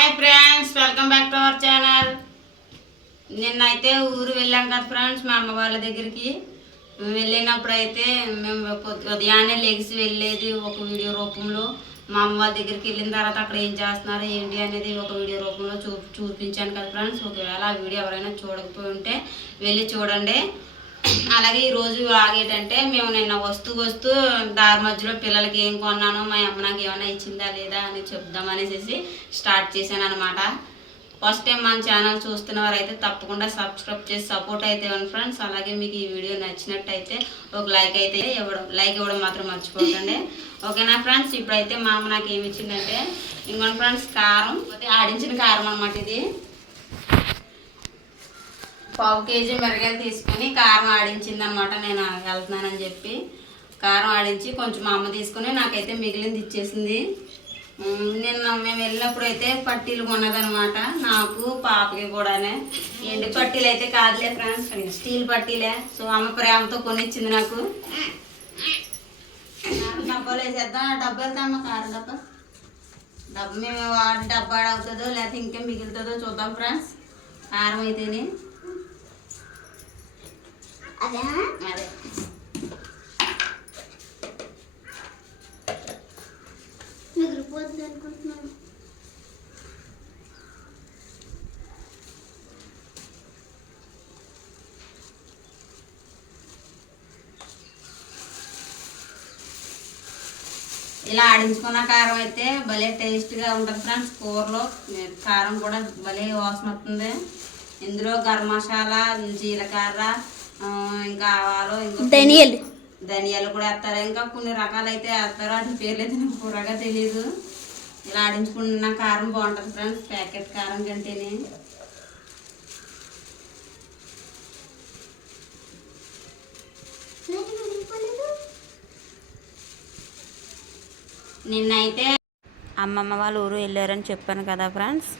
Hi friends welcome back to our channel నిన్నైతే ఊరు వెళ్ళాం కదా ఫ్రెండ్స్ మా అమ్మ వాళ్ళ దగ్గరికి. వెళ్ళినప్పుడు అయితే మేము ఉదయాన్నే లెగిసి వెళ్ళేది ఒక వీడియో రూపంలో. మా అమ్మ వాళ్ళ దగ్గరికి వెళ్ళిన తర్వాత అక్కడ ఏం చేస్తున్నారు ఏంటి అనేది ఒక వీడియో రూపంలో చూ చూపించాను కదా ఫ్రెండ్స్ ఒకవేళ ఆ వీడియో ఎవరైనా చూడకపోయి ఉంటే వెళ్ళి చూడండి. అలాగే ఈరోజు ఆగేటంటే మేము నిన్న వస్తూ వస్తూ దారి మధ్యలో పిల్లలకి ఏం కొన్నాను మా అమ్మ నాకు ఏమైనా ఇచ్చిందా లేదా అని చెప్దాం అనేసి స్టార్ట్ చేశాను అనమాట ఫస్ట్ టైం మన ఛానల్ చూస్తున్న వారైతే తప్పకుండా సబ్స్క్రైబ్ చేసి సపోర్ట్ అయితే ఇవ్వండి ఫ్రెండ్స్ అలాగే మీకు ఈ వీడియో నచ్చినట్టయితే ఒక లైక్ అయితే ఇవ్వడం లైక్ ఇవ్వడం మాత్రం మర్చిపోకండి. ఓకేనా ఫ్రెండ్స్ ఇప్పుడైతే మా అమ్మ నాకు ఏమి ఇచ్చిందంటే ఇంకోటి ఫ్రెండ్స్ కారం ఆడించిన కారం అనమాట ఇది. పావు కేజీ మిరగాయలు తీసుకొని కారం ఆడించింది అనమాట నేను వెళ్తున్నానని చెప్పి కారం ఆడించి కొంచెం మా అమ్మ తీసుకొని నాకైతే మిగిలింది ఇచ్చేసింది. నిన్న మేము వెళ్ళినప్పుడు అయితే పట్టీలు కొన్నదనమాట నాకు పాపకి కూడానే. ఎండి పట్టీలు అయితే కాదులే ఫ్రెండ్స్ స్టీల్ పట్టీలే. సో అమ్మ ప్రేమతో కొనిచ్చింది నాకు. డబ్బాలు వేసేద్దాం డబ్బా వెళ్తామా కారం డబ్బా. డబ్బా మేము డబ్బా అవుతుందో లేకపోతే ఇంకా మిగులుతుందో చూద్దాం ఫ్రెండ్స్ కారం అయితేనే. అదే అదే. మిగిలిపోతుంది అనుకుంటున్నాను. ఇలా ఆడించుకున్న కారం అయితే భలే టేస్ట్గా ఉంటుంది ఫ్రెండ్స్ కూరలో. కారం కూడా భలే వాసన వస్తుంది. ఇందులో గరం మసాలా జీలకర్ర ఇంకా ఆవాలు ఇంకా ధనియాలు. ధనియాలు కూడా వేస్తారు. ఇంకా కొన్ని రకాలు అయితే వేస్తారు. వాటి పేర్లు అయితే నాకు పూరగా తెలియదు ఇలా ఆడించుకున్న కారం బాగుంటుంది ఫ్రెండ్స్. ప్యాకెట్ కారం కంటేనే. నిన్నైతే అమ్మమ్మ వాళ్ళ ఊరు వెళ్ళారని చెప్పాను కదా ఫ్రెండ్స్.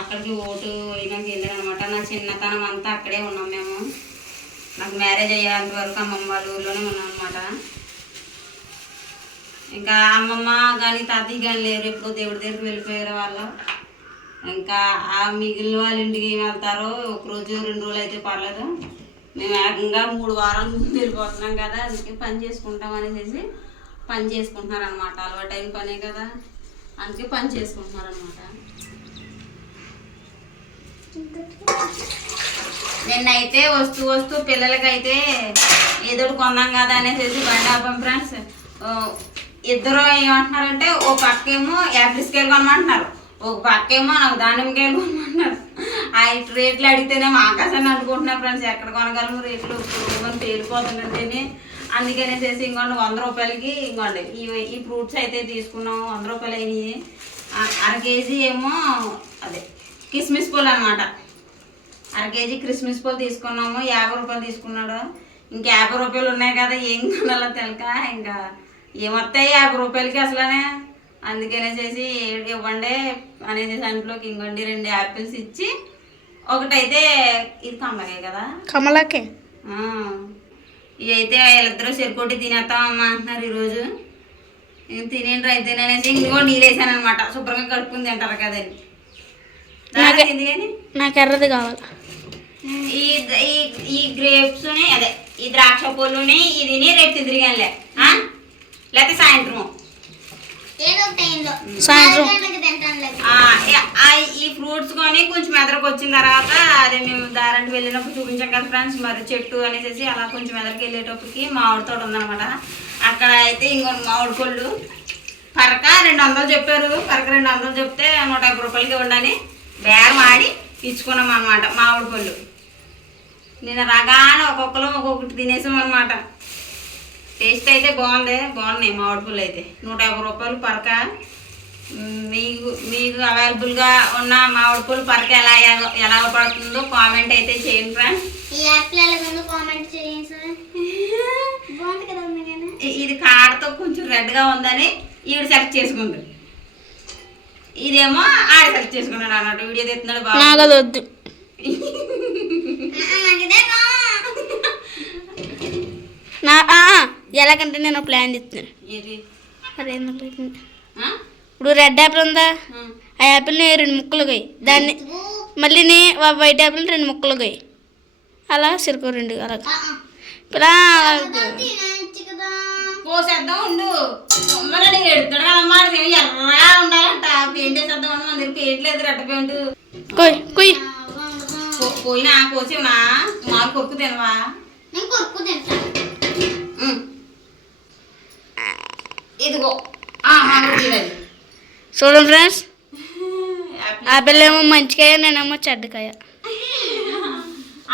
అక్కడికి ఓటు వేయడానికి వెళ్ళాను అనమాట నా చిన్నతనం అంతా అక్కడే ఉన్నాం మేము. నాకు మ్యారేజ్ అయ్యేంత వరకు అమ్మమ్మ వాళ్ళ ఊర్లోనే ఉన్నాం అనమాట ఇంకా అమ్మమ్మ కానీ తాతయ్య కానీ లేరు. ఎప్పుడు దేవుడి దగ్గరికి వెళ్ళిపోయారు వాళ్ళు. ఇంకా ఆ మిగిలిన వాళ్ళ ఇంటికి ఏం వెళ్తారో ఒక రోజు రెండు రోజులు అయితే పర్లేదు. మేము ఏకంగా మూడు వారాల ముందు వెళ్ళిపోతున్నాం కదా. అందుకే పని చేసుకుంటాం అనేసి పని చేసుకుంటున్నారు అనమాట అలవాటైన పనే కదా. అందుకే పని చేసుకుంటున్నారు అనమాట నిన్నైతే వస్తూ వస్తూ పిల్లలకైతే ఏదో కొన్నాం కదా అనేసి బండి ఆపం ఫ్రెండ్స్ ఇద్దరు ఏమంటున్నారంటే ఓ పక్కేమో యాపిల్ కొనమంటున్నారు. ఒక పక్కేమో నాకు దానిమ్మకాయలు కొనమంటున్నారు. ఆ ఇటు రేట్లు అడిగితేనేమో ఆకాశాన్ని అనుకుంటున్నారు ఫ్రెండ్స్. ఎక్కడ కొనగలము రేట్లు? మనం తేలిపోతుందంటేనే అందుకనేసేసి ఇంకోండి వంద రూపాయలకి ఇంకోండి ఈ ఈ ఫ్రూట్స్ అయితే తీసుకున్నాము వంద రూపాయలు అయినాయి అర కేజీ ఏమో అదే. కిస్మిస్ పూలు అనమాట అర కేజీ క్రిస్మస్ పూలు తీసుకున్నాము. యాభై రూపాయలు తీసుకున్నాడు. ఇంకా యాభై రూపాయలు ఉన్నాయి కదా ఏం కొనాలో తెలక. ఇంకా ఏమొస్తాయి యాభై రూపాయలకి అసలనే? అందుకనేసేసి ఇవ్వండి అనేసి దాంట్లోకి ఇంకోండి రెండు యాపిల్స్ ఇచ్చి ఒకటైతే ఇది కమ్మకాయ కదా. కమలాకే? అయితే వీళ్ళిద్దరూ చెరుకోటి తినేస్తామమ్మా అంటున్నారు ఈరోజు. ఇంక తినేంటి అయితే అనేసి ఇంకో నీళ్ళు వేసాను అనమాట శుభ్రంగా కడుక్కుని తింటారు కదండి నాకే- ఎర్రది కావాలి. ఈ ఈ ఈ గ్రేప్స్ అదే ఈ ద్రాక్ష పళ్ళుని ఇదిని రేపు తిరిగానులే లేకపోతే సాయంత్రం. సాయంత్రం. ఈ ఫ్రూట్స్ కొని కొంచెం ఎదరకు వచ్చిన తర్వాత అదే మేము దారంటి వెళ్ళినప్పుడు చూపించాం కదా ఫ్రెండ్స్ మరి చెట్టు అనేసి అలా కొంచెం ఎదరికి వెళ్ళేటప్పటికి మామిడి తోట ఉందన్నమాట. అక్కడ అయితే ఇంకొన్ని మామిడి పళ్ళు. పరక రెండు వందలు చెప్పారు. పరక రెండు వందలు చెప్తే నూట యాభై రూపాయలకి ఇవ్వండి బేరం ఆడి ఇచ్చుకున్నాం అనమాట మామిడి పళ్ళు. నేను రాగానే ఒక్కొక్కరు ఒక్కొక్కటి తినేసాం అనమాట టేస్ట్ అయితే బాగుంది బాగున్నాయి మామిడి పళ్ళు అయితే. నూట యాభై రూపాయలు పరక. మీకు మీకు అవైలబుల్గా ఉన్న మామిడి పళ్ళు పరక ఎలా ఎలా పడుతుందో కామెంట్ అయితే చేయండి ఫ్రెండ్స్ కామెంట్ ఇ- ఇది కాడతో కొంచెం రెడ్గా ఉందని ఈవిడ సెలెక్ట్ చేసుకుంది ఇదేమో ఆడ సెలెక్ట్ చేసుకున్నాడు అన్నట్టు వీడియో తెస్తున్నాడు. నా. ఆ, ఎలాగంటే నేను ప్లాన్ చెప్తున్నాను? ఇప్పుడు రెడ్ యాపిల్ ఉందా? ఆ. యాపిల్ని రెండు ముక్కలు కొయ్యి దాన్ని మళ్ళీ వైట్ యాపిల్ని రెండు ముక్కలు కొయ్యి అలా సిరుకు రెండు అలా కోసేద్దాం ఉండు. మరి ఎడుతాడు కదమ్మా ఎర్రగా ఉండాలంట. పెయింట్ వేసేద్దాం అని మన దగ్గర పెయింట్ లేదు రెడ్డ పెయింట్ పోయినా కోసేవునా? మాకు కొరుకు తినవా? నేను కొరుకు ఉమ్. ఇదిగో. చూడండి ఫ్రెండ్స్. యాపిల్ ఏమో మంచికాయ నేనేమో చెడ్డకాయ.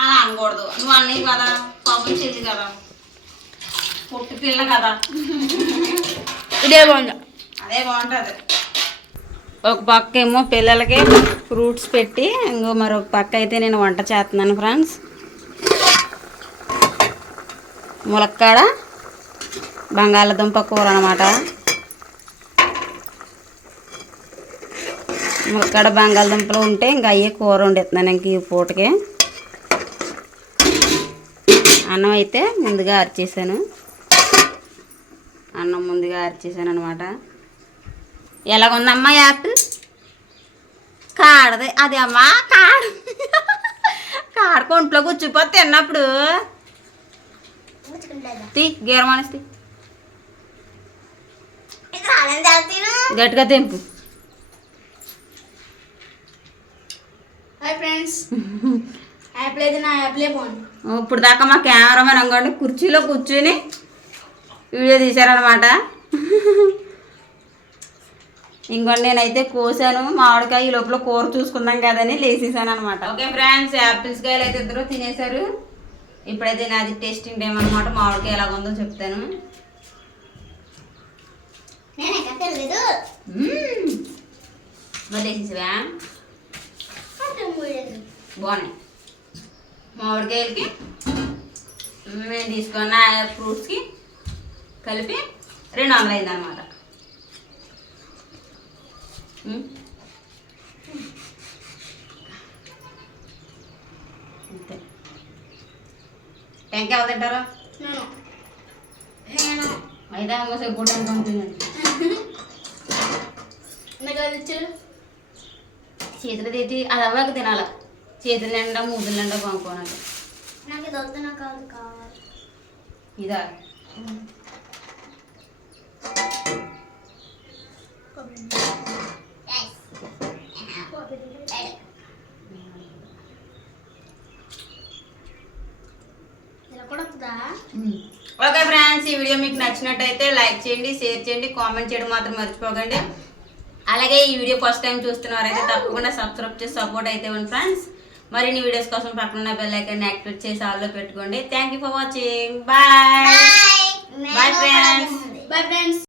అలా అనకూడదు. నువ్వు అన్నీ కదా పాపం చెల్లి కదా. పొట్టు పిల్ల కదా. ఇదే బాగుందా. అదే బాగుంటుంది. ఒక పక్క ఏమో పిల్లలకి ఫ్రూట్స్ పెట్టి ఇంకో మరొక పక్క అయితే నేను వంట చేస్తున్నాను ఫ్రెండ్స్. ములక్కాడ బంగాళదుంప కూర అనమాట ములక్కాడ బంగాళదుంపలు ఉంటే ఇంకా అయ్యే కూర వండుతున్నాను ఇంక ఈ పూటకి. అన్నం అయితే ముందుగా అరిచేసాను. అన్నం ముందుగా అరిచేసాను అనమాట ఎలాగుందమ్మా యాపిల్ కాడది. అది అమ్మా కాడ. కాడ కొంట్లో కూర్చుపోతే తిన్నప్పుడు. తీ గీరమానేసి గట్టిగా తెంపు. Hi friends. యాపిల్ అయితే నా యాపిలే బాగుంది ఇప్పుడు దాకా మా కెమెరామెన్ అనుకోండి కుర్చీలో కూర్చుని వీడియో తీశారనమాట ఇంకోటి నేనైతే కోసాను. మామిడికాయ ఈ లోపల కూర చూసుకుందాం కదని లేసేసాను అనమాట ఓకే ఫ్రెండ్స్ యాపిల్స్ కాయలు అయితే ఇద్దరు తినేశారు. ఇప్పుడైతే నాది టేస్టింగ్ టైం అనమాట మామిడికాయ ఎలాగ ఉందో చెప్తాను. మ్మ్. మూడేది బాగున్నాయి. మామిడికాయలకి నేను తీసుకున్న ఫ్రూట్స్కి కలిపి రెండు వందలు అయింది అనమాట అంతే. టెంకాయ ఎవరు తింటారా? అయితే అమ్మ సేపు అనుకుంటున్నాను నాకు అది ఇచ్చారు చేతులు తెచ్చి అది అవ్వక తినాల. చేతుల నిండా మూతుల నిండా కొనుక్కోనాలి నాకు ఇది వద్దు నాకు అది కావాలి. ఇదా ఇలా కూడా వస్తుందా ఓకే ఫ్రెండ్స్ ఈ వీడియో మీకు నచ్చినట్టయితే లైక్ చేయండి షేర్ చేయండి కామెంట్ చేయడం మాత్రం మర్చిపోకండి. అలాగే ఈ వీడియో ఫస్ట్ టైం చూస్తున్నవారైతే తప్పకుండా సబ్స్క్రైబ్ చేసి సపోర్ట్ అయితే ఉంది ఫ్రెండ్స్. మరిన్ని వీడియోస్ కోసం పక్కన బెల్ ఐకాన్ యాక్టివేట్ చేసి ఆల్లో పెట్టుకోండి. Thank you for watching bye bye friends. Bye friends